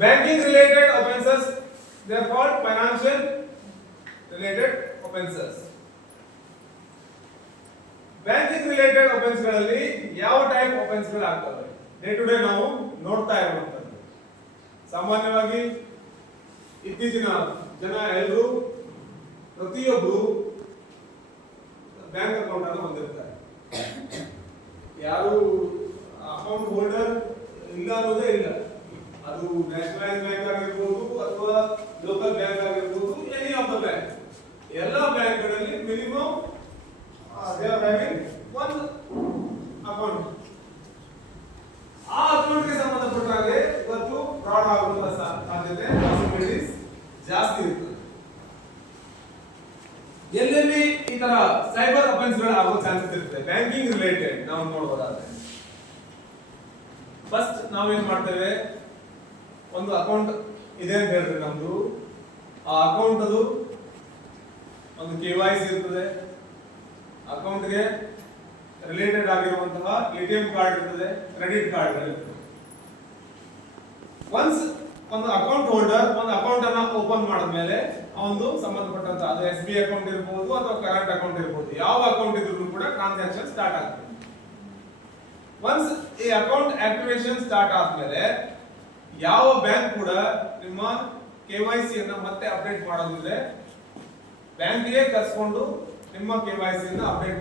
Banking related offenses, they are called financial related offenses. Banking related offence ಗಳಲ್ಲಿ ಯಾವ type offence ಗಳು ಆಗ್ತವೆ day to day ನಾವು ನೋಡ್ತಾ ಇರುವಂತದ್ದು. ಸಾಮಾನ್ಯವಾಗಿ ಇತ್ತೀಚಿನ ಜನ ಎಲ್ಲರೂ ಪ್ರತಿಯೊಬ್ಬರು ಬ್ಯಾಂಕ್ ಅಕೌಂಟ್ ಅನ್ನು ಹೊಂದಿರ್ತಾರೆ. ಯಾರು ಅಕೌಂಟ್ ಹೋಲ್ಡರ್ ಇಲ್ಲ ಅನ್ನೋದೇ ಇಲ್ಲ. ಅದು ನ್ಯಾಷನಲೈಸ್ ಬ್ಯಾಂಕ್ ಆಗಿರ್ಬೋದು ಅಥವಾ ಲೋಕಲ್ ಬ್ಯಾಂಕ್ ಆಗಿರ್ಬೋದು, ಎನಿ ಆಫ್ ದ ಬ್ಯಾಂಕ್, ಎಲ್ಲ ಬ್ಯಾಂಕ್ಗಳಲ್ಲಿ minimum they are having one account. ಆ ಅಕೌಂಟ್ ಗೆ ಸಂಬಂಧಪಟ್ಟ ಹಾಗೆ ಇವತ್ತು ಫ್ರಾಡ್ ಆಗುವ ಸಾಧ್ಯತೆ ಪಾಸಿಬಿಲಿಟೀಸ್ ಜಾಸ್ತಿ ಇರ್ತದೆ. ಎಲ್ಲೆಲ್ಲಿ ಈ ತರ ಸೈಬರ್ ಅಫೆನ್ಸ್ ಗಳು ಆಗೋ ಚಾನ್ಸಸ್ ಇರುತ್ತೆ ಬ್ಯಾಂಕಿಂಗ್ ರಿಲೇಟೆಡ್ ನಾವು ನೋಡಬಹುದಾದ್ರೆ, ಫಸ್ಟ್ ನಾವೇನ್ ಮಾಡ್ತೇವೆ, ಒಂದು ಅಕೌಂಟ್ ಇದೆ ಅಂತ ಹೇಳಿದ್ರೆ ನಮ್ದು ಆ ಅಕೌಂಟ್ ಅದು ಒಂದು KYC ಇರ್ತದೆ, ಅಕೌಂಟ್ ಗೆ ರಿಲೇಟೆಡ್ ಆಗಿರುವಂತಹ ATM ಕಾರ್ಡ್ ಇರ್ತದೆ, ಕ್ರೆಡಿಟ್ ಕಾರ್ಡ್ ಇರ್ತದೆ. ಒನ್ಸ್ ಒಂದು ಅಕೌಂಟ್ ಹೋಲ್ಡರ್ ಒಂದು ಅಕೌಂಟ್ ಅನ್ನ ಓಪನ್ ಮಾಡಿದ್ಮೇಲೆ ಅವನು ಸಂಬಂಧಪಟ್ಟಂತ ಅದು SBI ಅಕೌಂಟ್ ಇರಬಹುದು ಅಥವಾ ಕರೆಂಟ್ ಅಕೌಂಟ್ ಇರಬಹುದು, ಯಾವ ಅಕೌಂಟ್ ಇದ್ರೂ ಕೂಡ ಟ್ರಾನ್ಸಾಕ್ಷನ್ ಸ್ಟಾರ್ಟ್ ಆಗ್ತದೆ. ಒನ್ಸ್ ಈ ಅಕೌಂಟ್ ಆಕ್ಟಿವೇಶನ್ ಸ್ಟಾರ್ಟ್ ಆದ್ಮೇಲೆ ಯಾವ ಬ್ಯಾಂಕ್ ಕೂಡ ನಿಮ್ಮ KYC ಅನ್ನ ಮತ್ತೆ ಅಪ್ಡೇಟ್ ಮಾಡೋದಿಲ್ಲ, ಬ್ಯಾಂಕ್ಗೆ ಕರ್ಸ್ಕೊಂಡು ನಿಮ್ಮ KYC ಅನ್ನ ಅಪ್ಡೇಟ್